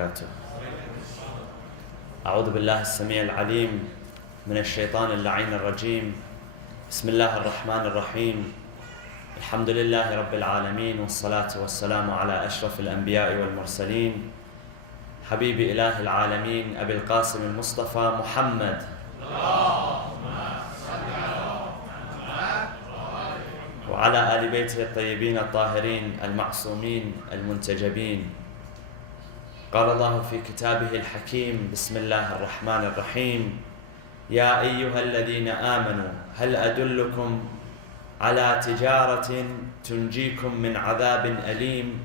وبركاته. أعوذ بالله السميع العليم من الشيطان اللعين الرجيم. بسم الله الرحمن الرحيم. الحمد لله رب العالمين، والصلاة والسلام على أشرف الأنبياء والمرسلين، حبيب إله العالمين أبي القاسم المصطفى محمد. وعلى آل بيته الطيبين الطاهرين المعصومين المنتجبين. قال الله في كتابه الحكيم: بسم الله الرحمن الرحيم. يا أيها الذين آمنوا هل أدلكم على تجارة تنجيكم من عذاب أليم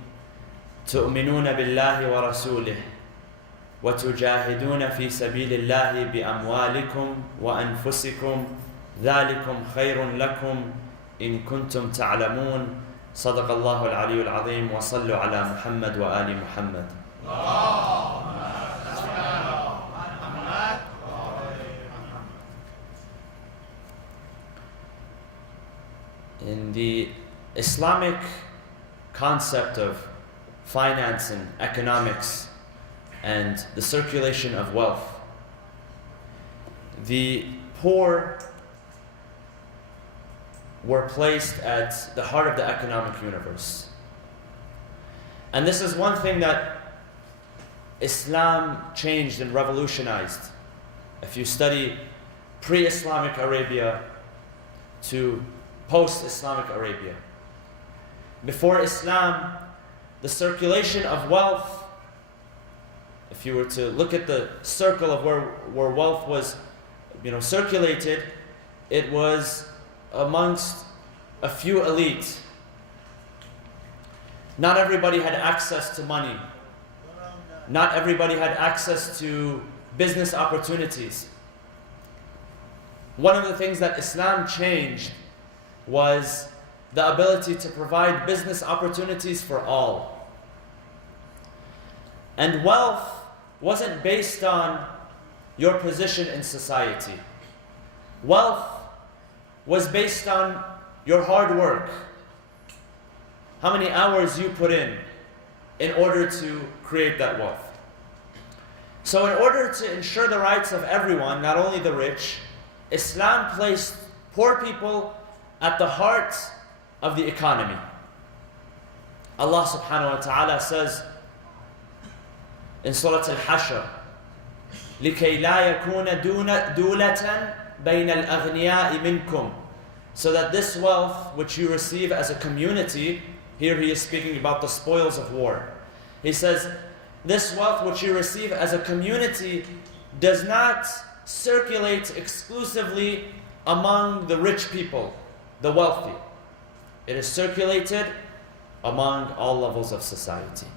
تؤمنون بالله ورسوله وتجاهدون في سبيل الله بأموالكم وأنفسكم ذلكم خير لكم إن كنتم تعلمون. صدق الله العلي العظيم. وصلوا على محمد وآل محمد. In the Islamic concept of finance and economics and the circulation of wealth, the poor were placed at the heart of the economic universe. And this is one thing that Islam changed and revolutionized. If you study pre-Islamic Arabia to post-Islamic Arabia, before Islam, the circulation of wealth, if you were to look at the circle of where wealth was circulated, it was amongst a few elite. Not everybody had access to money. Not everybody had access to business opportunities. One of the things that Islam changed was the ability to provide business opportunities for all. And wealth wasn't based on your position in society. Wealth was based on your hard work. How many hours you put in order to create that wealth. So in order to ensure the rights of everyone, not only the rich, Islam placed poor people at the heart of the economy. Allah subhanahu wa ta'ala says in Surah Al-Hashr, لِكَيْ لَا يَكُونَ دُولَةً بَيْنَ الْأَغْنِيَاءِ مِنْكُمْ. So that this wealth which you receive as a community, here he is speaking about the spoils of war. He says, this wealth which you receive as a community does not circulate exclusively among the rich people, the wealthy. It is circulated among all levels of society.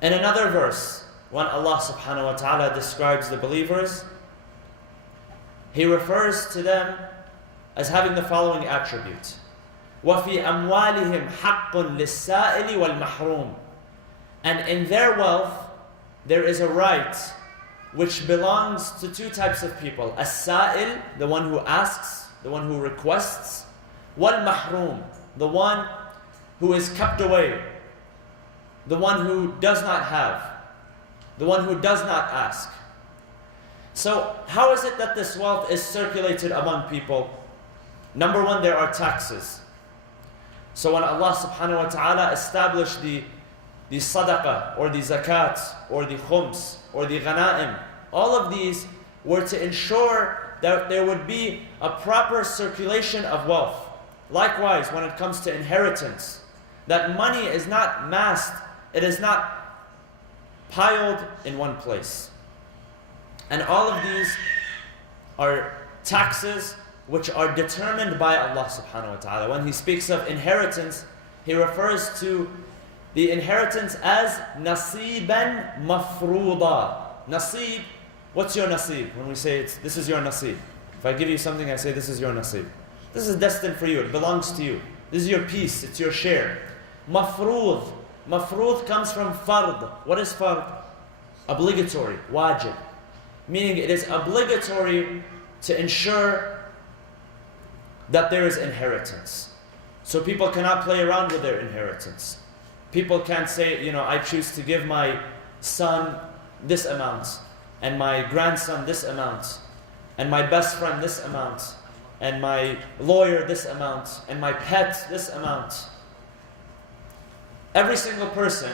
In another verse, when Allah subhanahu wa ta'ala describes the believers, He refers to them as having the following attribute: وَفِي أَمْوَالِهِمْ حَقٌّ لِلسَّائِلِ وَالْمَحْرُومِ. And in their wealth, there is a right which belongs to two types of people: as-sa'il, the one who asks, the one who requests; wal-mahrum, the one who is kept away, the one who does not have, the one who does not ask. So how is it that this wealth is circulated among people? Number one, there are taxes. So when Allah subhanahu wa ta'ala established the sadaqah or the zakat or the khums or the ghanaim, all of these were to ensure that there would be a proper circulation of wealth. Likewise, when it comes to inheritance, that money is not massed, it is not piled in one place. And all of these are taxes which are determined by Allah subhanahu wa ta'ala. When He speaks of inheritance, He refers to the inheritance as nasiban mafruda. Nasib, what's your nasib? When we say this is your nasib. If I give you something, I say this is your nasib. This is destined for you, it belongs to you. This is your piece, it's your share. Mafrud. Mafrud comes from fard. What is fard? Obligatory, wajib. Meaning it is obligatory to ensure that there is inheritance. So people cannot play around with their inheritance. People can't say, I choose to give my son this amount, and my grandson this amount, and my best friend this amount, and my lawyer this amount, and my pet this amount. Every single person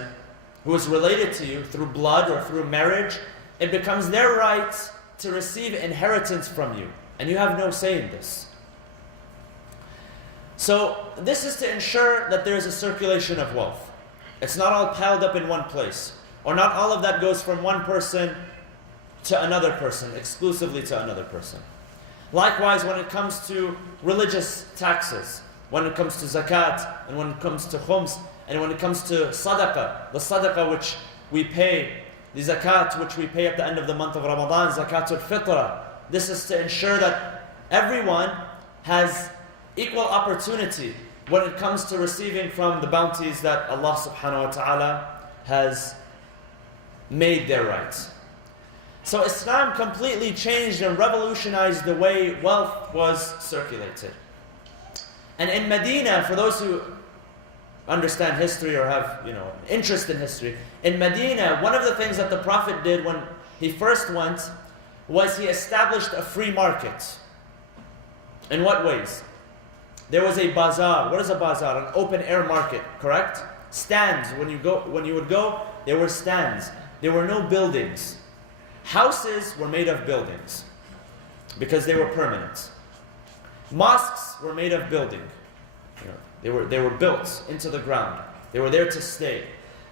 who is related to you through blood or through marriage, it becomes their right to receive inheritance from you, and you have no say in this. So this is to ensure that there is a circulation of wealth. It's not all piled up in one place, or not all of that goes from one person to another person, exclusively to another person. Likewise, when it comes to religious taxes, when it comes to zakat, and when it comes to khums, and when it comes to sadaqah, the sadaqah which we pay, the zakat which we pay at the end of the month of Ramadan, zakatul fitrah, this is to ensure that everyone has equal opportunity when it comes to receiving from the bounties that Allah subhanahu wa ta'ala has made their rights. So Islam completely changed and revolutionized the way wealth was circulated. And in Medina, for those who understand history or have interest in history, in Medina, one of the things that the Prophet did when he first went was he established a free market. In what ways? There was a bazaar. What is a bazaar? An open air market, correct? Stands. When you would go, there were stands. There were no buildings. Houses were made of buildings because they were permanent. Mosques were made of building. They were built into the ground. They were there to stay.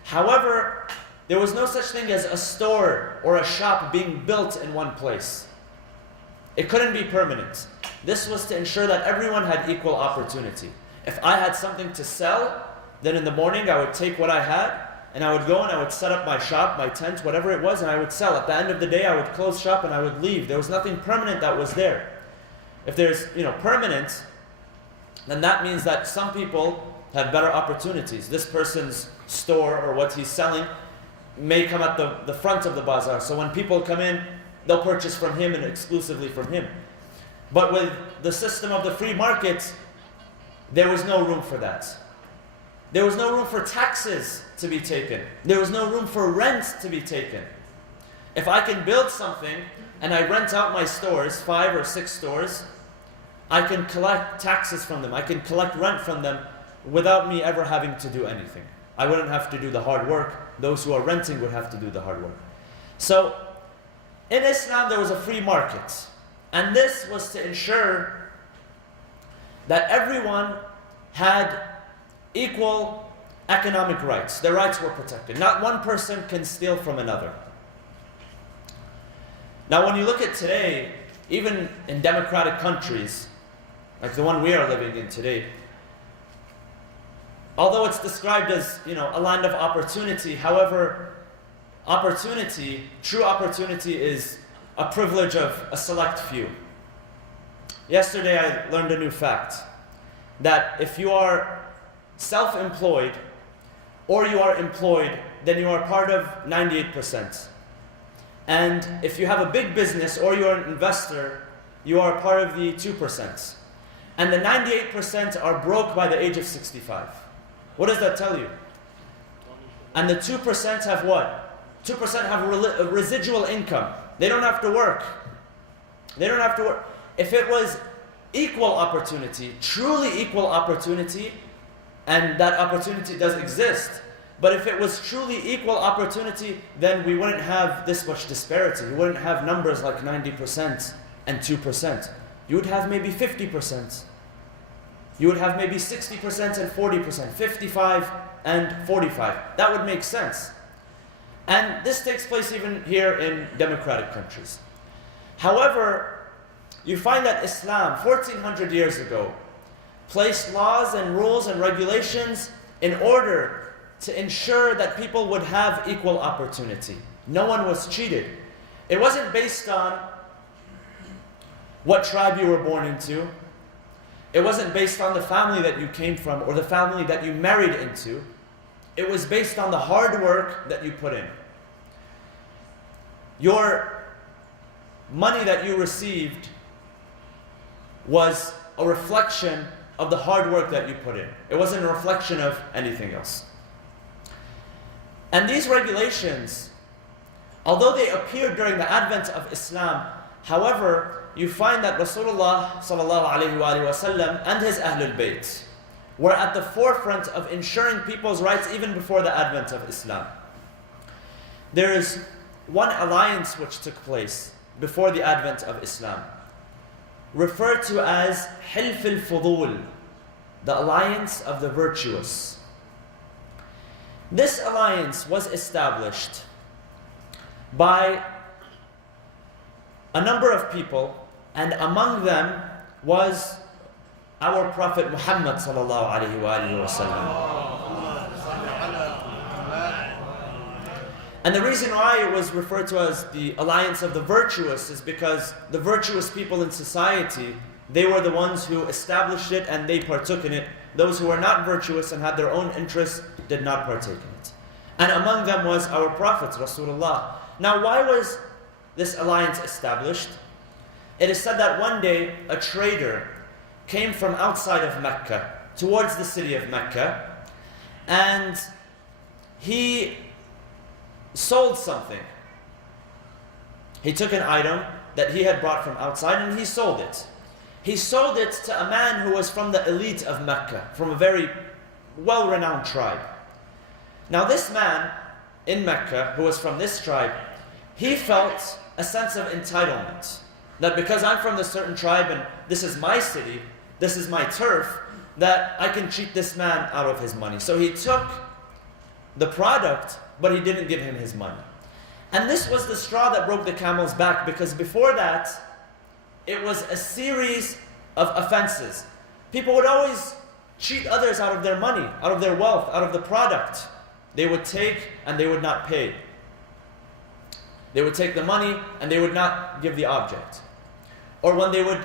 However, there was no such thing as a store or a shop being built in one place. It couldn't be permanent. This was to ensure that everyone had equal opportunity. If I had something to sell, then in the morning I would take what I had and I would go and I would set up my shop, my tent, whatever it was, and I would sell. At the end of the day, I would close shop and I would leave. There was nothing permanent that was there. If there's permanent, then that means that some people have better opportunities. This person's store or what he's selling may come at the front of the bazaar. So when people come in, they'll purchase from him and exclusively from him. But with the system of the free market, there was no room for that. There was no room for taxes to be taken. There was no room for rent to be taken. If I can build something and I rent out my stores, 5 or 6 stores, I can collect taxes from them. I can collect rent from them without me ever having to do anything. I wouldn't have to do the hard work. Those who are renting would have to do the hard work. So, in Islam, there was a free market. And this was to ensure that everyone had equal economic rights. Their rights were protected. Not one person can steal from another. Now, when you look at today, even in democratic countries, like the one we are living in today, although it's described as, a land of opportunity, however, true opportunity is a privilege of a select few. Yesterday I learned a new fact, that if you are self-employed or you are employed, then you are part of 98%. And if you have a big business or you are an investor, you are part of the 2%. And the 98% are broke by the age of 65. What does that tell you? And the 2% have what? 2% have residual income. They don't have to work. They don't have to work. If it was equal opportunity, truly equal opportunity, and that opportunity does exist, but if it was truly equal opportunity, then we wouldn't have this much disparity. We wouldn't have numbers like 90% and 2%. You would have maybe 50%. You would have maybe 60% and 40%, 55 and 45. That would make sense. And this takes place even here in democratic countries. However, you find that Islam, 1400 years ago, placed laws and rules and regulations in order to ensure that people would have equal opportunity. No one was cheated. It wasn't based on what tribe you were born into. It wasn't based on the family that you came from or the family that you married into. It was based on the hard work that you put in. Your money that you received was a reflection of the hard work that you put in. It wasn't a reflection of anything else. And these regulations although they appeared during the advent of Islam, however, you find that Rasulullah sallallahu alaihi wasallam and his Ahlul Bayt were at the forefront of ensuring people's rights even before the advent of Islam. There is one alliance which took place before the advent of Islam, referred to as Hilf al-Fudul, the alliance of the virtuous. This alliance was established by a number of people, and among them was our Prophet Muhammad sallallahu alaihi wasallam. And the reason why it was referred to as the alliance of the virtuous is because the virtuous people in society, they were the ones who established it and they partook in it. Those who were not virtuous and had their own interests did not partake in it. And among them was our Prophet Rasulullah. Now, why was this alliance established? It is said that one day a trader came from outside of Mecca towards the city of Mecca, and he sold something. He took an item that he had brought from outside and he sold it. He sold it to a man who was from the elite of Mecca, from a very well-renowned tribe. Now this man in Mecca, who was from this tribe, he felt a sense of entitlement. That because I'm from this certain tribe and this is my city, this is my turf, that I can cheat this man out of his money. So he took the product, but he didn't give him his money. And this was the straw that broke the camel's back, because before that, it was a series of offenses. People would always cheat others out of their money, out of their wealth, out of the product. They would take and they would not pay. They would take the money and they would not give the object. Or when they would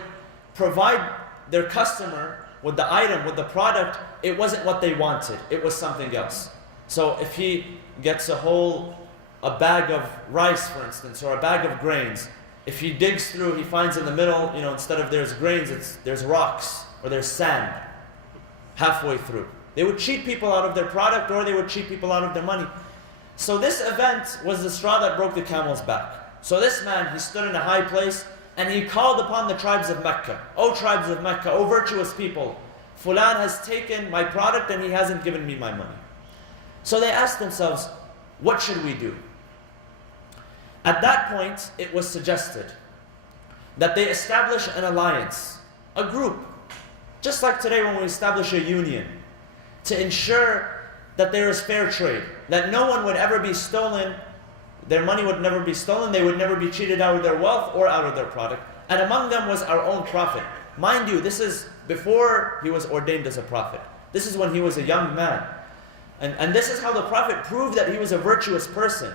provide their customer with the item, with the product, it wasn't what they wanted, it was something else. So if he gets a bag of rice, for instance, or a bag of grains, if he digs through, he finds in the middle, instead of there's grains, there's rocks or there's sand halfway through. They would cheat people out of their product, or they would cheat people out of their money. So this event was the straw that broke the camel's back. So this man, he stood in a high place and he called upon the tribes of Mecca. O tribes of Mecca, O virtuous people, Fulan has taken my product and he hasn't given me my money. So they asked themselves, what should we do? At that point, it was suggested that they establish an alliance, a group, just like today when we establish a union, to ensure that there is fair trade, that no one would ever be stolen, their money would never be stolen, they would never be cheated out of their wealth or out of their product. And among them was our own Prophet. Mind you, this is before he was ordained as a prophet. This is when he was a young man. And this is how the Prophet proved that he was a virtuous person.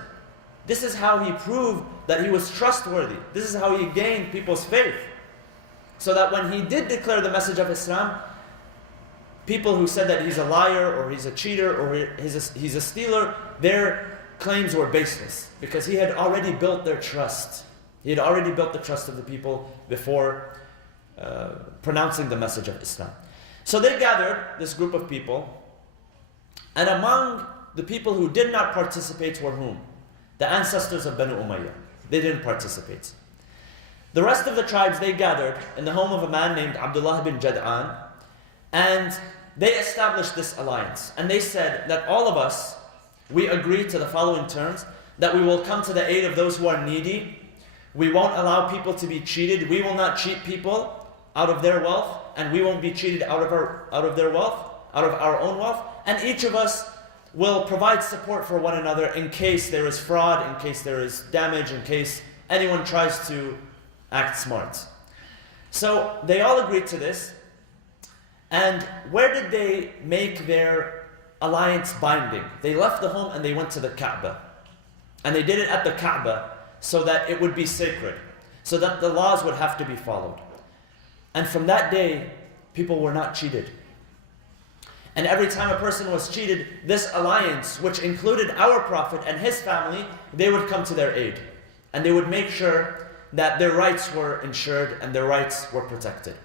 This is how he proved that he was trustworthy. This is how he gained people's faith. So that when he did declare the message of Islam, people who said that he's a liar or he's a cheater or he's a stealer, their claims were baseless, because he had already built their trust. He had already built the trust of the people before pronouncing the message of Islam. So they gathered, this group of people, and among the people who did not participate were whom? The ancestors of Banu Umayyah. They didn't participate. The rest of the tribes, they gathered in the home of a man named Abdullah bin Jad'an, and they established this alliance. And they said that all of us, we agree to the following terms, that we will come to the aid of those who are needy. We won't allow people to be cheated. We will not cheat people out of their wealth, and we won't be cheated out of their wealth, out of our own wealth. And each of us will provide support for one another in case there is fraud, in case there is damage, in case anyone tries to act smart. So they all agreed to this. And where did they make their alliance binding? They left the home and they went to the Kaaba. And they did it at the Kaaba so that it would be sacred, so that the laws would have to be followed. And from that day, people were not cheated. And every time a person was cheated, this alliance, which included our Prophet and his family, they would come to their aid. And they would make sure that their rights were ensured and their rights were protected.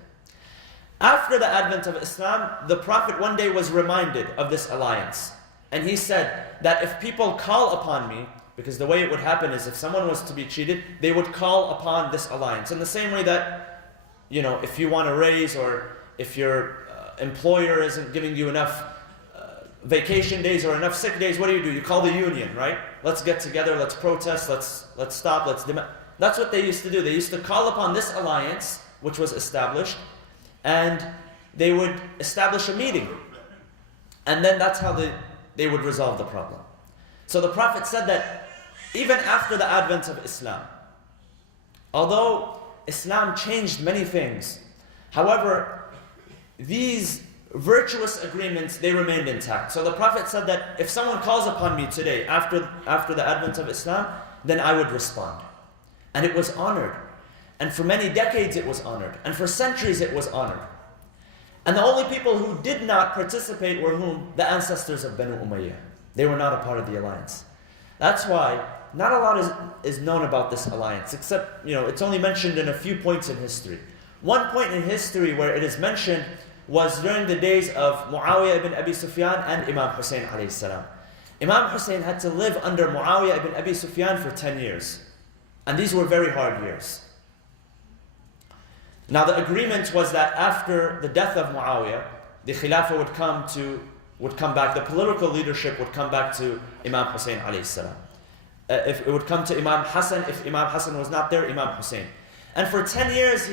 After the advent of Islam, the Prophet one day was reminded of this alliance. And he said that if people call upon me, Because the way it would happen is if someone was to be cheated, they would call upon this alliance. In the same way that, if you want a raise or if your employer isn't giving you enough vacation days or enough sick days, what do? You call the union, right? Let's get together, let's protest, let's stop, let's demand. That's what they used to do. They used to call upon this alliance, which was established, and they would establish a meeting. And then that's how they would resolve the problem. So the Prophet said that even after the advent of Islam, although Islam changed many things, however, these virtuous agreements, they remained intact. So the Prophet said that if someone calls upon me today after the advent of Islam, then I would respond. And it was honored. And for many decades it was honored. And for centuries it was honored. And the only people who did not participate were whom? The ancestors of Banu Umayyah. They were not a part of the alliance. That's why not a lot is known about this alliance, except, it's only mentioned in a few points in history. One point in history where it is mentioned was during the days of Muawiyah ibn Abi Sufyan and Imam Hussein alayhi salam. Imam Hussein had to live under Muawiyah ibn Abi Sufyan for 10 years. And these were very hard years. Now the agreement was that after the death of Muawiyah, the Khilafah would come back, the political leadership would come back to Imam Hussein alayhi salam. If it would come to Imam Hassan, if Imam Hassan was not there, Imam Hussein. And for 10 years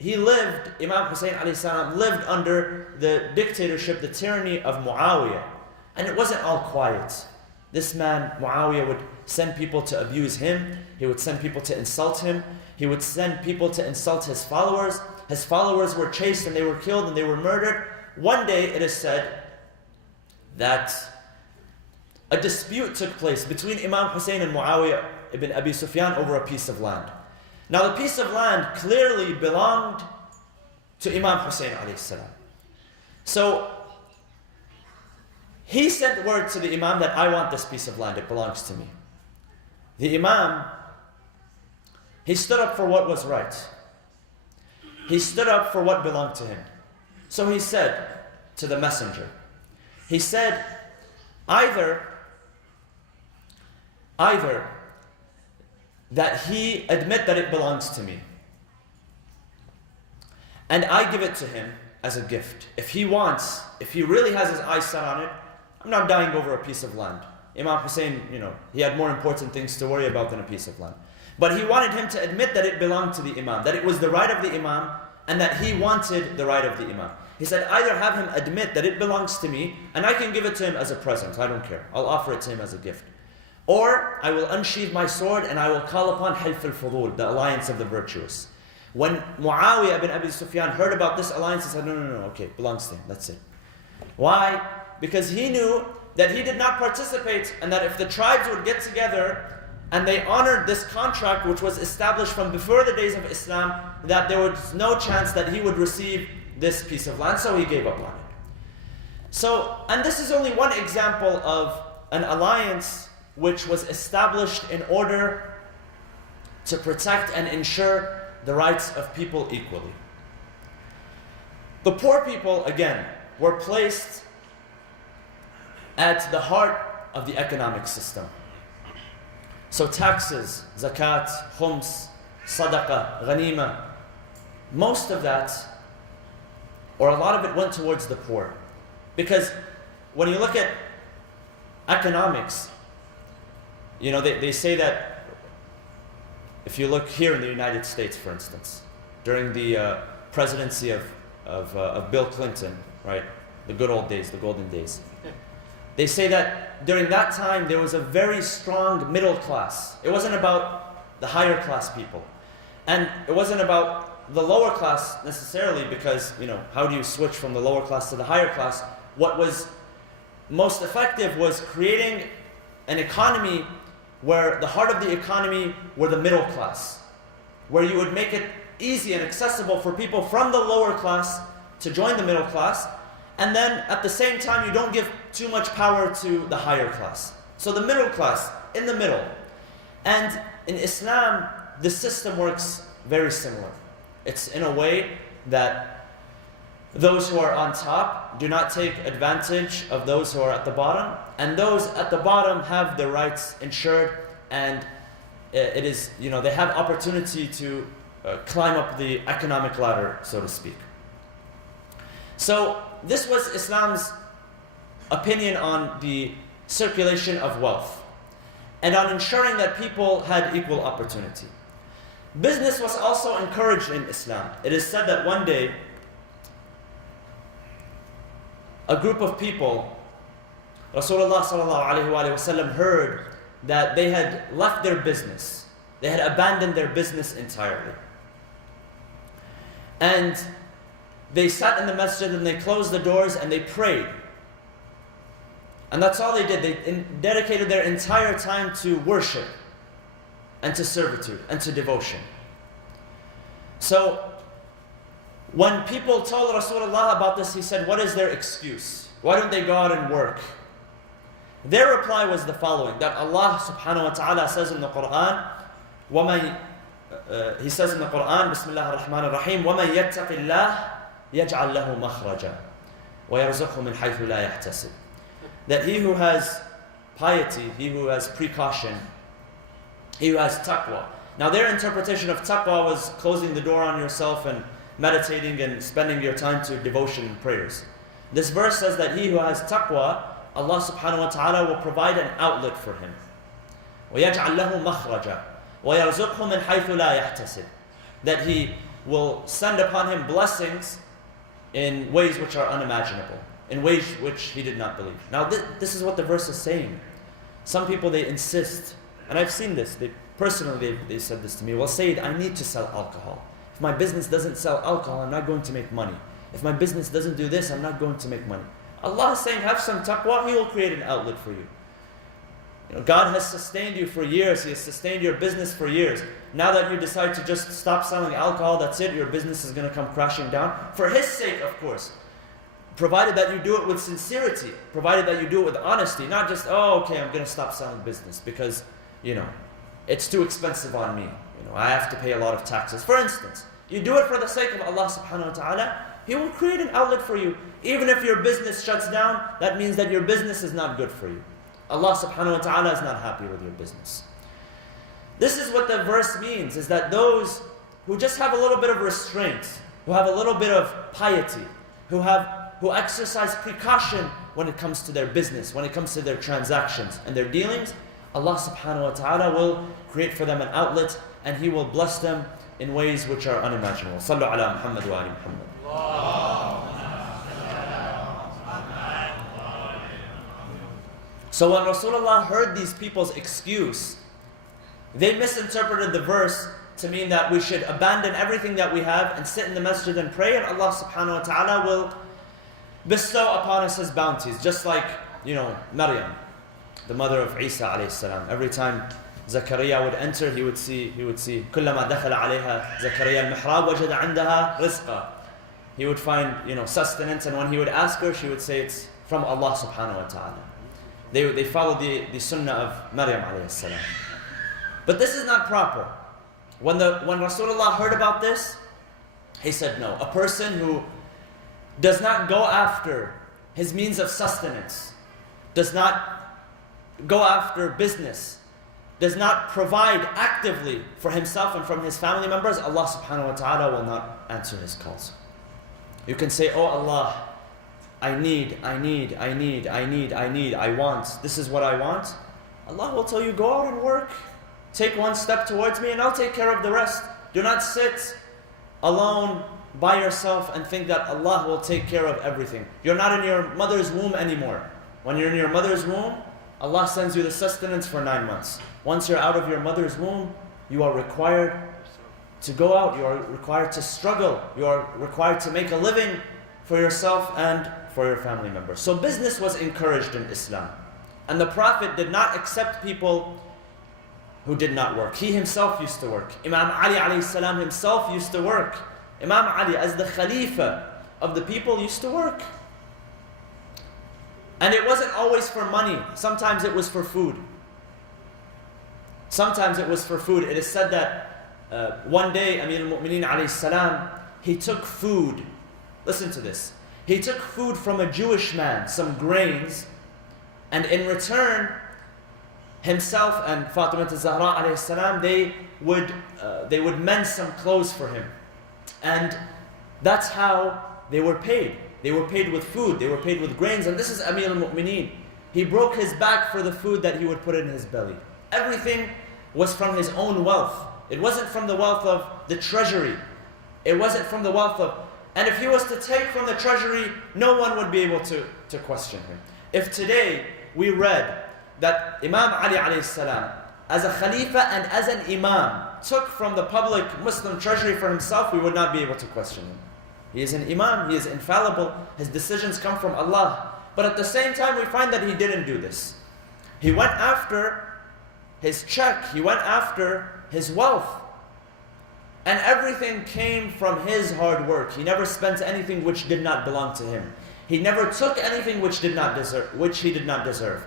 Imam Hussein alayhi salam lived under the dictatorship, the tyranny of Muawiyah. And it wasn't all quiet. This man, Muawiyah, would send people to abuse him. He would send people to insult him. He would send people to insult his followers. His followers were chased and they were killed and they were murdered. One day it is said that a dispute took place between Imam Hussein and Muawiyah ibn Abi Sufyan over a piece of land. Now the piece of land clearly belonged to Imam Hussein alayhi salam. So he sent word to the Imam that I want this piece of land, it belongs to me. The Imam, he stood up for what was right. He stood up for what belonged to him. So he said to the messenger, he said, either that he admit that it belongs to me, and I give it to him as a gift. If he really has his eyes set on it, I'm not dying over a piece of land. Imam Hussein, he had more important things to worry about than a piece of land. But he wanted him to admit that it belonged to the Imam, that it was the right of the Imam, and that he wanted the right of the Imam. He said, either have him admit that it belongs to me, and I can give it to him as a present, I don't care. I'll offer it to him as a gift. Or I will unsheathe my sword and I will call upon Hilf al-Fudul, the alliance of the virtuous. When Muawiyah ibn Abi Sufyan heard about this alliance, he said, no, okay, it belongs to him, that's it. Why? Because he knew that he did not participate, and that if the tribes would get together and they honored this contract which was established from before the days of Islam, that there was no chance that he would receive this piece of land, so he gave up on it. So, and this is only one example of an alliance which was established in order to protect and ensure the rights of people equally. The poor people, again, were placed at the heart of the economic system. So taxes, zakat, khums, sadaqah, ghanima, most of that, or a lot of it, went towards the poor. Because when you look at economics, they say that if you look here in the United States, for instance, during the presidency of Bill Clinton, right, the good old days, the golden days, they say that during that time there was a very strong middle class. It wasn't about the higher class people, and it wasn't about the lower class necessarily, because how do you switch from the lower class to the higher class? What was most effective was creating an economy where the heart of the economy were the middle class, where you would make it easy and accessible for people from the lower class to join the middle class, and then at the same time you don't give too much power to the higher class. So the middle class, in the middle. And in Islam, the system works very similar. It's in a way that those who are on top do not take advantage of those who are at the bottom, and those at the bottom have their rights ensured, and it is, they have opportunity to climb up the economic ladder, so to speak. So this was Islam's opinion on the circulation of wealth and on ensuring that people had equal opportunity. Business was also encouraged in Islam. It is said that one day, a group of people, Rasulullah ﷺ heard that they had left their business. They had abandoned their business entirely. And they sat in the masjid and they closed the doors and they prayed. And that's all they did. They dedicated their entire time to worship and to servitude and to devotion. So when people told Rasulullah about this, he said, what is their excuse? Why don't they go out and work? Their reply was the following, that Allah subhanahu wa ta'ala says in the Quran, He says in the Quran, Bismillah ar-Rahman ar-Rahim, وَمَنْ يَتَّقِ اللَّهِ يَجْعَلْ لَهُ مَخْرَجًا وَيَرْزُقْهُ مِنْ حَيْثُ لَا يَحْتَسِبُ. That he who has piety, he who has precaution, he who has taqwa. Now their interpretation of taqwa was closing the door on yourself and meditating and spending your time to devotion and prayers. This verse says that he who has taqwa, Allah subhanahu wa ta'ala will provide an outlet for him. وَيَجْعَلْ لَهُ مَخْرَجًا وَيَرْزُقْهُ مِنْ حَيْثُ لَا يَحْتَسِبُ. That he will send upon him blessings in ways which are unimaginable, in ways which he did not believe. Now this is what the verse is saying. Some people, they insist, and I've seen this, they said this to me, well Sayyid, I need to sell alcohol. If my business doesn't sell alcohol, I'm not going to make money. If my business doesn't do this, I'm not going to make money. Allah is saying, have some taqwa, He will create an outlet for you. God has sustained you for years. He has sustained your business for years. Now that you decide to just stop selling alcohol, that's it, your business is going to come crashing down. For His sake, of course. Provided that you do it with sincerity. Provided that you do it with honesty. Not just, okay, I'm going to stop selling business because, it's too expensive on me. I have to pay a lot of taxes. For instance, you do it for the sake of Allah subhanahu wa ta'ala, He will create an outlet for you. Even if your business shuts down, that means that your business is not good for you. Allah subhanahu wa ta'ala is not happy with your business. This is what the verse means, is that those who just have a little bit of restraint, who have a little bit of piety, who exercise precaution when it comes to their business, when it comes to their transactions and their dealings, Allah subhanahu wa ta'ala will create for them an outlet and He will bless them in ways which are unimaginable. Sallu ala Muhammad wa ali Muhammad. So when Rasulullah heard these people's excuse, they misinterpreted the verse to mean that we should abandon everything that we have and sit in the masjid and pray, and Allah subhanahu wa ta'ala will bestow upon us His bounties. Just like, Maryam, the mother of Isa alayhi salam. Every time Zakaria would enter, he would see كلما دخل عليها زكريا المحراب وجد عندها رزقا. He would find, sustenance, and when he would ask her, she would say it's from Allah subhanahu wa ta'ala. They follow the sunnah of Maryam alayhi salam. But this is not proper. When Rasulullah heard about this, he said no. A person who does not go after his means of sustenance, does not go after business, does not provide actively for himself and from his family members, Allah subhanahu wa ta'ala will not answer his calls. You can say, oh Allah, I need, I want. This is what I want. Allah will tell you, go out and work. Take one step towards me and I'll take care of the rest. Do not sit alone by yourself and think that Allah will take care of everything. You're not in your mother's womb anymore. When you're in your mother's womb, Allah sends you the sustenance for 9 months. Once you're out of your mother's womb, you are required to go out. You are required to struggle. You are required to make a living for yourself and for your family members. So business was encouraged in Islam. And the Prophet did not accept people who did not work. He himself used to work. Imam Ali alayhi salam himself used to work. Imam Ali, as the Khalifa of the people, used to work. And it wasn't always for money. Sometimes it was for food. Sometimes it was for food. It is said that one day, Amir al-Mu'mineen alayhi salam, he took food. Listen to this. He took food from a Jewish man, some grains, and in return, himself and Fatima al-Zahra alayhi salam, they would mend some clothes for him. And that's how they were paid. They were paid with food, they were paid with grains, and this is Amir al-Mu'mineen. He broke his back for the food that he would put in his belly. Everything was from his own wealth. It wasn't from the wealth of the treasury. It wasn't from the wealth of... And if he was to take from the treasury, no one would be able to question him. If today we read that Imam Ali alayhi salam, as a Khalifa and as an Imam, took from the public Muslim treasury for himself, we would not be able to question him. He is an Imam, he is infallible, his decisions come from Allah. But at the same time, we find that he didn't do this. He went after his check, he went after his wealth. And everything came from his hard work. He never spent anything which did not belong to him. He never took anything which he did not deserve.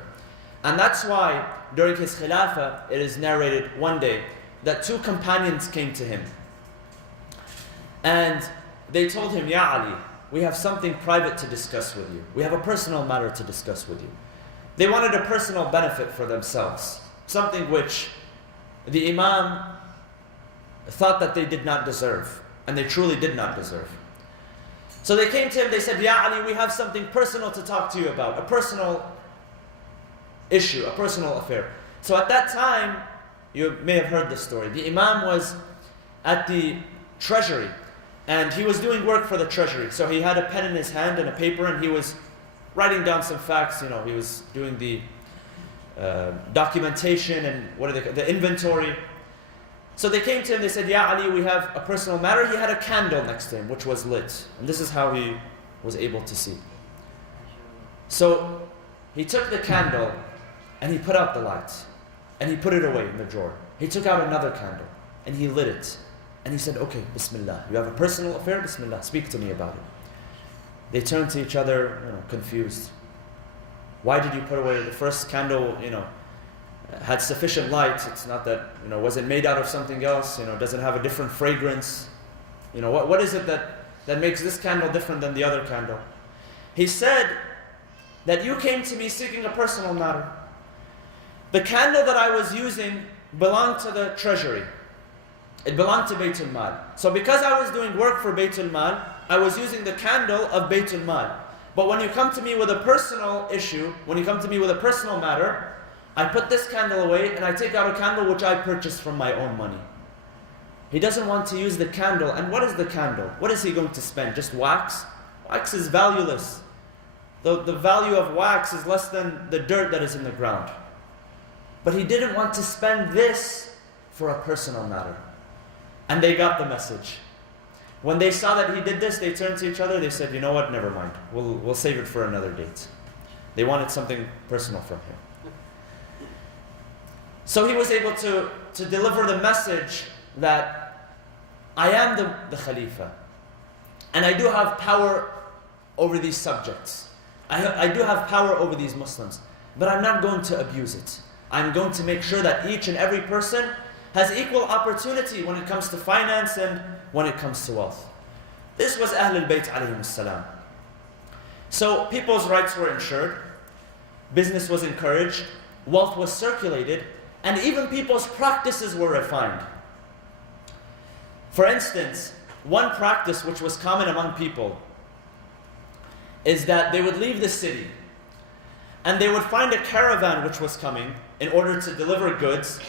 And that's why during his Khilafah, it is narrated one day that two companions came to him. And they told him, Ya Ali, we have something private to discuss with you. We have a personal matter to discuss with you. They wanted a personal benefit for themselves. Something which the Imam thought that they did not deserve. And they truly did not deserve. So they came to him, they said, Ya Ali, we have something personal to talk to you about. A personal issue, a personal affair. So at that time, you may have heard this story. The Imam was at the treasury. And he was doing work for the treasury. So he had a pen in his hand and a paper, and he was writing down some facts. You know, he was doing the documentation and the inventory. So they came to him, they said, Ya Ali, we have a personal matter. He had a candle next to him, which was lit. And this is how he was able to see. So he took the candle and he put out the light. And he put it away in the drawer. He took out another candle and he lit it. And he said, okay, Bismillah. You have a personal affair? Bismillah. Speak to me about it. They turned to each other, confused. Why did you put away the first candle, had sufficient light. It's not that, was it made out of something else? Does it have a different fragrance? What is it that makes this candle different than the other candle? He said that you came to me seeking a personal matter. The candle that I was using belonged to the treasury. It belonged to Baytul Mal. So because I was doing work for Baytul Mal, I was using the candle of Baytul Mal. But when you come to me with a personal issue, when you come to me with a personal matter, I put this candle away and I take out a candle which I purchased from my own money. He doesn't want to use the candle. And what is the candle? What is he going to spend? Just wax? Wax is valueless. The value of wax is less than the dirt that is in the ground. But he didn't want to spend this for a personal matter. And they got the message. When they saw that he did this, they turned to each other, they said, you know what, never mind. We'll save it for another date. They wanted something personal from him. So he was able to deliver the message that I am the Khalifa. And I do have power over these subjects. I do have power over these Muslims. But I'm not going to abuse it. I'm going to make sure that each and every person has equal opportunity when it comes to finance and when it comes to wealth. This was Ahlul Bayt alayhim salam. So people's rights were ensured, business was encouraged, wealth was circulated, and even people's practices were refined. For instance, one practice which was common among people is that they would leave the city and they would find a caravan which was coming in order to deliver goods.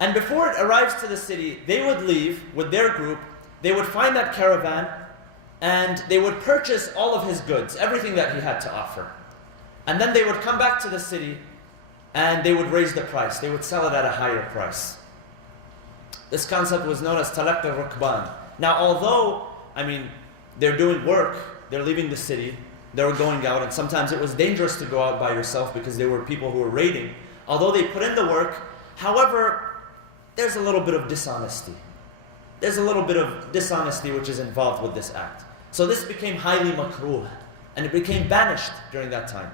And before it arrives to the city, they would leave with their group, they would find that caravan, and they would purchase all of his goods, everything that he had to offer. And then they would come back to the city, and they would raise the price. They would sell it at a higher price. This concept was known as talaq al-rukban. Now, although, they're doing work, they're leaving the city, they were going out, and sometimes it was dangerous to go out by yourself because there were people who were raiding. Although they put in the work, however, there's a little bit of dishonesty. There's a little bit of dishonesty which is involved with this act. So this became highly makruh, and it became banished during that time.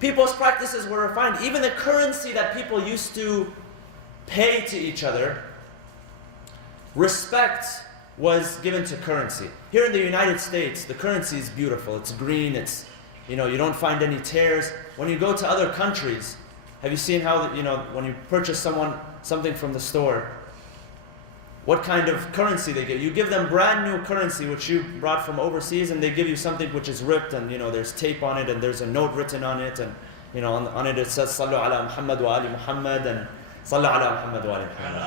People's practices were refined. Even the currency that people used to pay to each other, respect was given to currency. Here in the United States, the currency is beautiful. It's green, you don't find any tears. When you go to other countries, Have you seen how, you know, when you purchase something from the store, what kind of currency they give? You give them brand new currency which you brought from overseas, and they give you something which is ripped, and you know there's tape on it, and there's a note written on it, and you know on it says Sallu ala Muhammad wa ali Muhammad, and Sallu ala Muhammad wa ali Muhammad.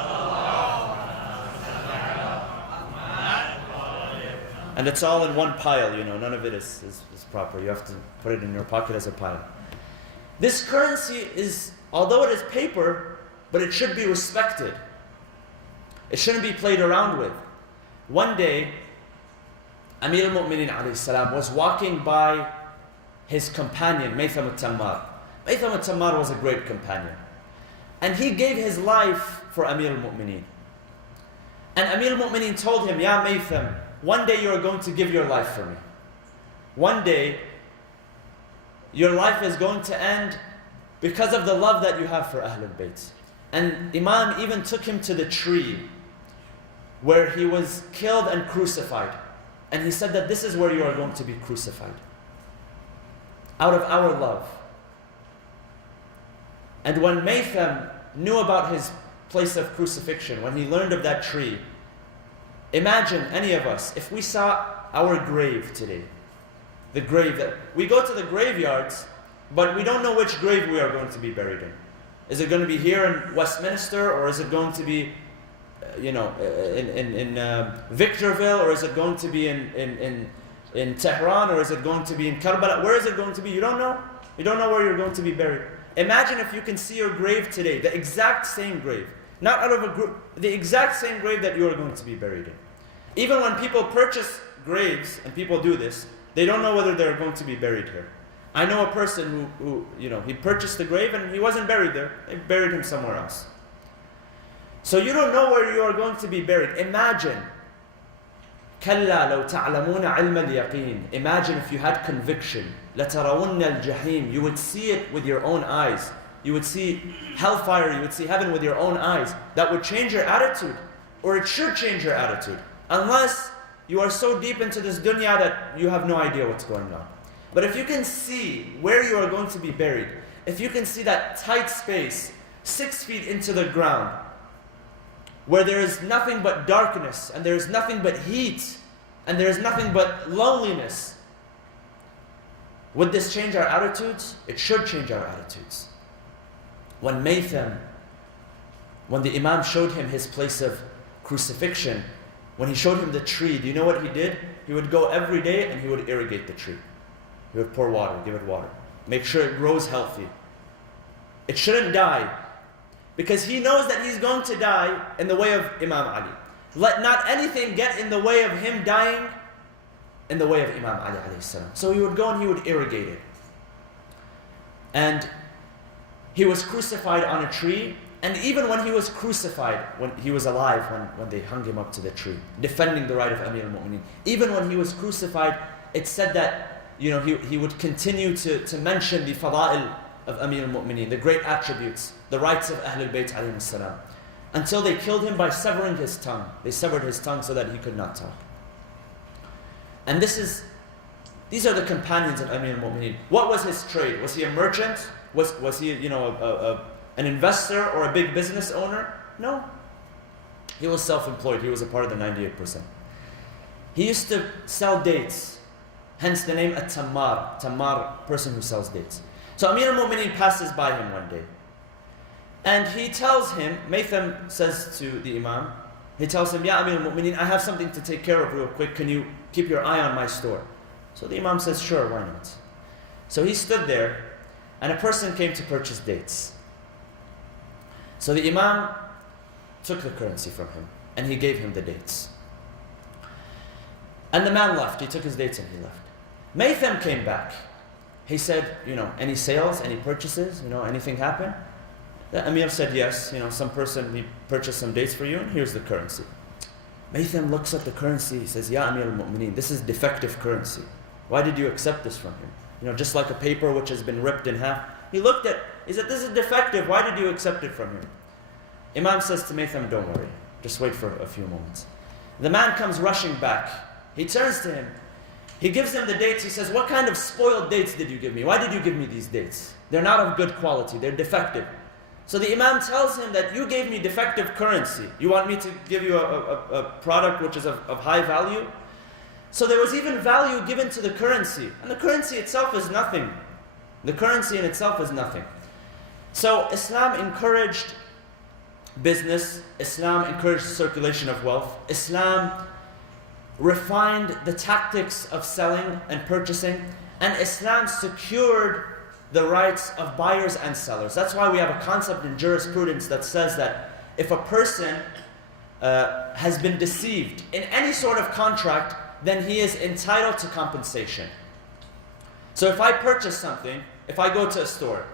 And it's all in one pile, you know, none of it is proper. You have to put it in your pocket as a pile. This currency is, although it is paper, but it should be respected. It shouldn't be played around with. One day, Amir al-Mu'minin alayhi salam was walking by his companion, Maytham al-Tammar. Maytham al-Tammar was a great companion. And he gave his life for Amir al-Mu'minin. And Amir al-Mu'minin told him, Ya Maytham, one day you are going to give your life for me. One day, your life is going to end because of the love that you have for Ahlul Bayt. And Imam even took him to the tree where he was killed and crucified. And he said that this is where you are going to be crucified. Out of our love. And when Maytham knew about his place of crucifixion, when he learned of that tree, imagine any of us, if we saw our grave today, the grave that, we go to the graveyards, but we don't know which grave we are going to be buried in. Is it going to be here in Westminster, or is it going to be, in Victorville, or is it going to be in Tehran, or is it going to be in Karbala? Where is it going to be? You don't know. You don't know where you're going to be buried. Imagine if you can see your grave today, the exact same grave, not out of a group, the exact same grave that you are going to be buried in. Even when people purchase graves, and people do this, they don't know whether they're going to be buried here. I know a person who he purchased the grave and he wasn't buried there. They buried him somewhere else. So you don't know where you are going to be buried. Imagine. كَلَّا لَوْ تَعْلَمُونَ عِلْمَ الْيَقِينِ. Imagine if you had conviction. لَتَرَوُنَّ الْجَحِيمِ. You would see it with your own eyes. You would see hellfire, you would see heaven with your own eyes. That would change your attitude. Or it should change your attitude. Unless you are so deep into this dunya that you have no idea what's going on. But if you can see where you are going to be buried, if you can see that tight space, 6 feet into the ground, where there is nothing but darkness, and there is nothing but heat, and there is nothing but loneliness, would this change our attitudes? It should change our attitudes. When Maytham, when the Imam showed him his place of crucifixion, when he showed him the tree, do you know what he did? He would go every day and he would irrigate the tree. He would pour water, give it water. Make sure it grows healthy. It shouldn't die. Because he knows that he's going to die in the way of Imam Ali. Let not anything get in the way of him dying in the way of Imam Ali alayhi salam. So he would go and he would irrigate it. And he was crucified on a tree. And even when he was crucified, when he was alive, when they hung him up to the tree, defending the right of Amir al-Mu'minin, even when he was crucified, it said that he would continue to mention the fada'il of Amir al-Mu'minin, the great attributes, the rights of Ahlul Bayt alayhi salam, until they killed him by severing his tongue. They severed his tongue so that he could not talk. And these are the companions of Amir al-Mu'minin. What was his trade? Was he a merchant? Was he an investor or a big business owner? No. He was self-employed. He was a part of the 98%. He used to sell dates. Hence the name At-Tammar. Tammar, person who sells dates. So Amir al-Mu'minin passes by him one day. And he tells him, Maytham says to the Imam, he tells him, Ya Amir al-Mu'minin, I have something to take care of real quick. Can you keep your eye on my store? So the Imam says, sure, why not? So he stood there, and a person came to purchase dates. So the Imam took the currency from him, and he gave him the dates. And the man left. He took his dates and he left. Maytham came back. He said, any sales, any purchases, anything happen? The Amir said, yes, some person, he purchased some dates for you, and here's the currency. Maytham looks at the currency, he says, Ya Amir al-Mu'mineen, this is defective currency. Why did you accept this from him? Just like a paper which has been ripped in half. He looked at, he said, this is defective, why did you accept it from him? Imam says to Maytham, don't worry, just wait for a few moments. The man comes rushing back. He turns to him. He gives him the dates. He says, what kind of spoiled dates did you give me? Why did you give me these dates? They're not of good quality. They're defective. So the Imam tells him that you gave me defective currency. You want me to give you a product which is of high value? So there was even value given to the currency. And the currency itself is nothing. The currency in itself is nothing. So Islam encouraged business. Islam encouraged circulation of wealth. Islam refined the tactics of selling and purchasing. And Islam secured the rights of buyers and sellers. That's why we have a concept in jurisprudence that says that if a person has been deceived in any sort of contract, then he is entitled to compensation. So if I purchase something, if I go to a store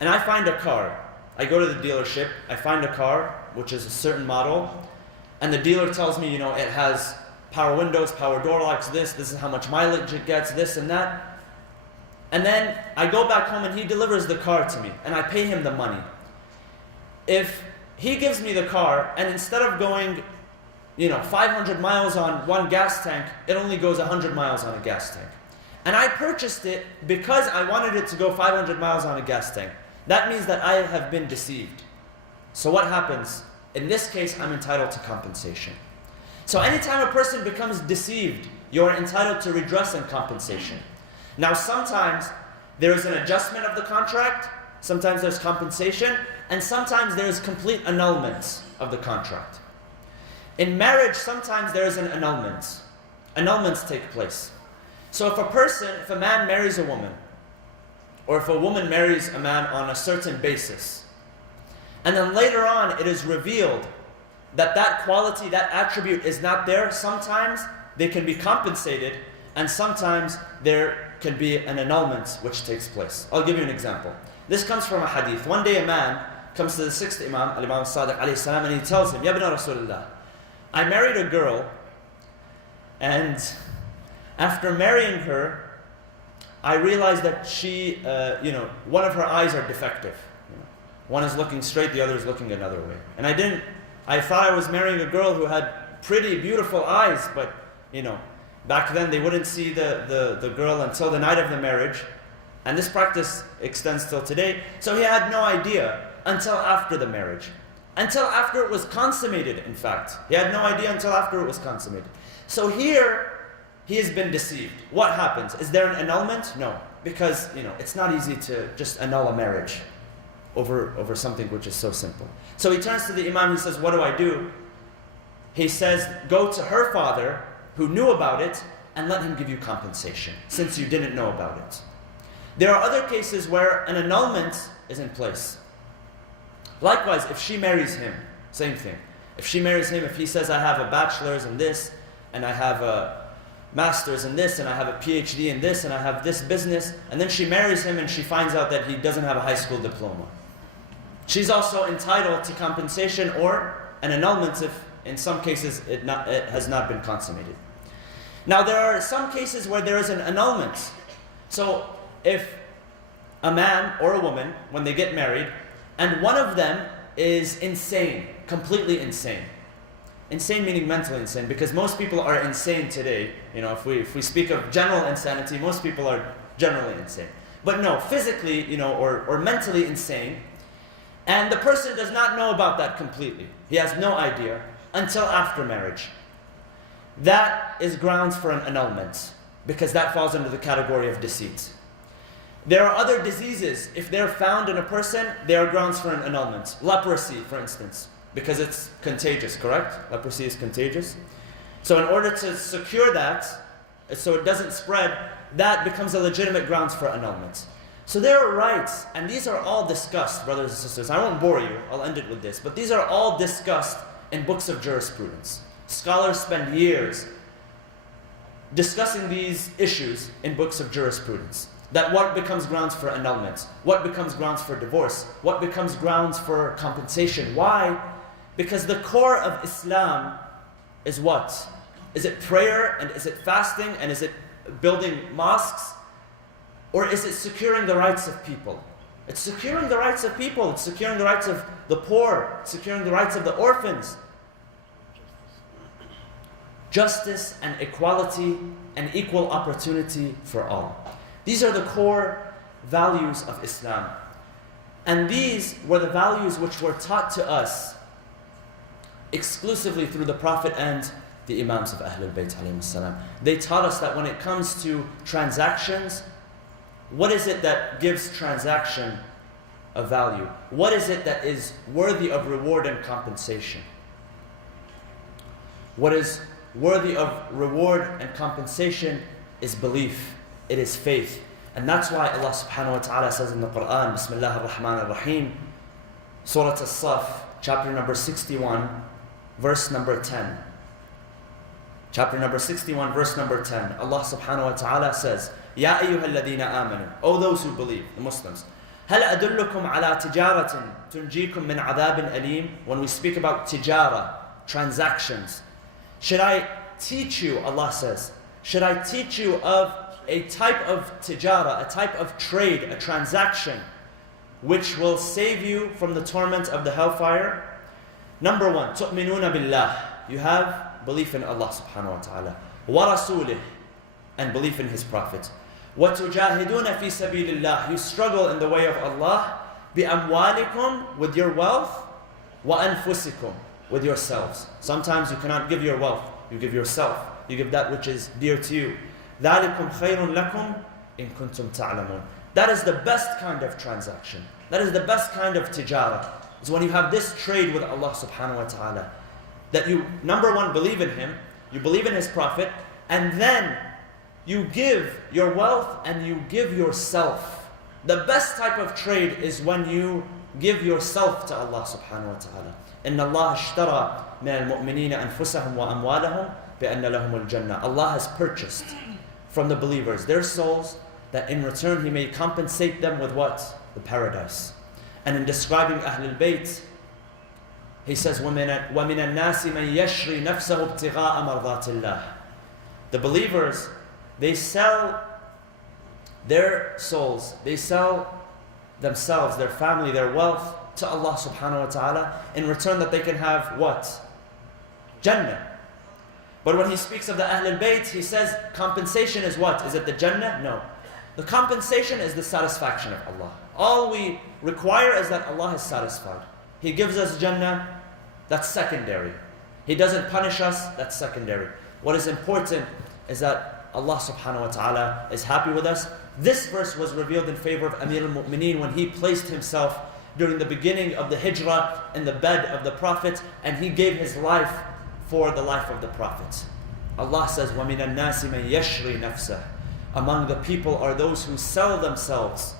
and I find a car, I go to the dealership, I find a car which is a certain model, and the dealer tells me, it has power windows, power door locks, this is how much mileage it gets, this and that. And then I go back home and he delivers the car to me and I pay him the money. If he gives me the car and instead of going 500 miles on one gas tank, it only goes 100 miles on a gas tank. And I purchased it because I wanted it to go 500 miles on a gas tank. That means that I have been deceived. So what happens? In this case, I'm entitled to compensation. So anytime a person becomes deceived, you are entitled to redress and compensation. Now sometimes there is an adjustment of the contract, sometimes there's compensation, and sometimes there is complete annulment of the contract. In marriage, sometimes there is an annulment. Annulments take place. So if a man marries a woman, or if a woman marries a man on a certain basis, and then later on it is revealed that that quality, that attribute is not there, sometimes they can be compensated, and sometimes there can be an annulment which takes place. I'll give you an example. This comes from a hadith. One day a man comes to the sixth Imam, Al-Imam Sadiq alayhi salam, and he tells him, Ya ibn Rasulullah, I married a girl, and after marrying her, I realized that she, one of her eyes are defective. One is looking straight, the other is looking another way. And I thought I was marrying a girl who had pretty, beautiful eyes, but, back then they wouldn't see the girl until the night of the marriage. And this practice extends till today. So he had no idea until after the marriage. Until after it was consummated, in fact. He had no idea until after it was consummated. So here, he has been deceived. What happens? Is there an annulment? No. Because, it's not easy to just annul a marriage over something which is so simple. So he turns to the Imam, he says, what do I do? He says, go to her father, who knew about it, and let him give you compensation, since you didn't know about it. There are other cases where an annulment is in place. Likewise, if she marries him, same thing. If she marries him, if he says, I have a bachelor's in this, and I have a master's in this, and I have a PhD in this, and I have this business, and then she marries him and she finds out that he doesn't have a high school diploma. She's also entitled to compensation or an annulment if in some cases it has not been consummated. Now there are some cases where there is an annulment. So if a man or a woman, when they get married, and one of them is insane, completely insane. Insane meaning mentally insane, because most people are insane today. If we speak of general insanity, most people are generally insane. But no, physically, or mentally insane. And the person does not know about that completely. He has no idea until after marriage. That is grounds for an annulment, because that falls under the category of deceit. There are other diseases, if they're found in a person, they are grounds for an annulment. Leprosy, for instance, because it's contagious, correct? Leprosy is contagious. So in order to secure that, so it doesn't spread, that becomes a legitimate grounds for annulment. So there are rights, and these are all discussed, brothers and sisters. I won't bore you, I'll end it with this, but these are all discussed in books of jurisprudence. Scholars spend years discussing these issues in books of jurisprudence. That what becomes grounds for annulment, what becomes grounds for divorce, what becomes grounds for compensation. Why? Because the core of Islam is what? Is it prayer, and is it fasting, and is it building mosques? Or is it securing the rights of people? It's securing the rights of people, it's securing the rights of the poor, securing the rights of the orphans. justice and equality and equal opportunity for all. These are the core values of Islam. And these were the values which were taught to us exclusively through the Prophet and the Imams of Ahlul Bayt alayhim salam. They taught us that when it comes to transactions, what is it that gives transaction a value? What is it that is worthy of reward and compensation? What is worthy of reward and compensation is belief. It is faith. And that's why Allah subhanahu wa ta'ala says in the Quran, Bismillah ar-Rahman ar-Rahim, Surah As-Saf, chapter number 61, verse number 10. Chapter number 61, verse number 10. Allah subhanahu wa ta'ala says, Ya ayyuha alladhina amanu, O those who believe, the Muslims, هل أدلكم على تجارة تنجيكم من عذاب أليم? When we speak about tijara, transactions, should I teach you, Allah says, should I teach you of a type of tijara, a type of trade, a transaction, which will save you from the torment of the hellfire? Number one, تؤمنون بالله. You have belief in Allah subhanahu wa ta'ala. وَرَسُولِهِ, and belief in His Prophet. وَتُجَاهِدُونَ فِي سَبِيلِ اللَّهِ. You struggle in the way of Allah. بِأَمْوَالِكُمْ, with your wealth. وَأَنفُسِكُمْ, with yourselves. Sometimes you cannot give your wealth. You give yourself. You give that which is dear to you. ذَلِكُمْ خَيْرٌ لَكُمْ إِن كُنْتُمْ تَعْلَمُونَ. That is the best kind of transaction. That is the best kind of tijara. Is when you have this trade with Allah subhanahu wa ta'ala. That you, number one, believe in Him. You believe in His Prophet. And then you give your wealth and you give yourself. The best type of trade is when you give yourself to Allah subhanahu wa ta'ala. إِنَّ اللَّهَ اشْتَرَى مِنَ الْمُؤْمِنِينَ أَنفُسَهُمْ وَأَمْوَالَهُمْ بِأَنَّ لَهُمُ الْجَنَّةِ. Allah has purchased from the believers their souls, that in return He may compensate them with what? The paradise. And in describing Ahlul Bayt, He says, وَمِنَ النَّاسِ مَنْ يَشْرِي نَفْسَهُ ابْتِغَاءَ مَرْضَاتِ اللَّهِ. The believers, they sell their souls, they sell themselves, their family, their wealth to Allah subhanahu wa ta'ala in return that they can have what? Jannah. But when He speaks of the Ahlul Bayt, He says compensation is what? Is it the Jannah? No. The compensation is the satisfaction of Allah. All we require is that Allah is satisfied. He gives us Jannah, that's secondary. He doesn't punish us, that's secondary. What is important is that Allah subhanahu wa ta'ala is happy with us. This verse was revealed in favor of Amir al-Mu'mineen when he placed himself during the beginning of the Hijrah in the bed of the Prophet, and he gave his life for the life of the Prophet. Allah says, وَمِنَ النَّاسِ مَنْ يَشْرِي نَفْسَهُ. Among the people are those who sell themselves,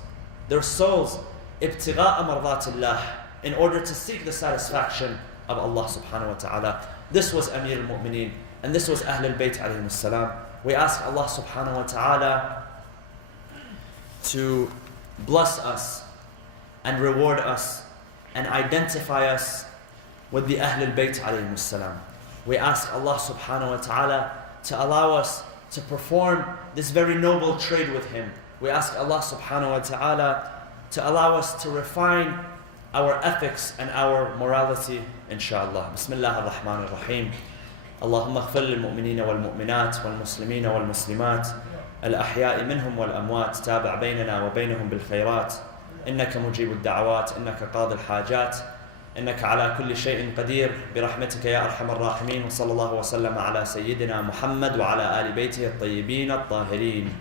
their souls, ابْتِغَاءَ مَرْضَاتِ اللَّهِ, in order to seek the satisfaction of Allah subhanahu wa ta'ala. This was Amir al-Mu'mineen, and this was Ahlul Bayt alayhim salam. We ask Allah subhanahu wa ta'ala to bless us and reward us and identify us with the Ahlul Bayt alayhim salam. We ask Allah subhanahu wa ta'ala to allow us to perform this very noble trade with Him. We ask Allah subhanahu wa ta'ala to allow us to refine our ethics and our morality, inshallah. Bismillah ar-Rahman ar-Rahim. اللهم اغفر للمؤمنين والمؤمنات والمسلمين والمسلمات الأحياء منهم والأموات تابع بيننا وبينهم بالخيرات إنك مجيب الدعوات إنك قاضي الحاجات إنك على كل شيء قدير برحمتك يا أرحم الراحمين وصلى الله وسلم على سيدنا محمد وعلى آل بيته الطيبين الطاهرين.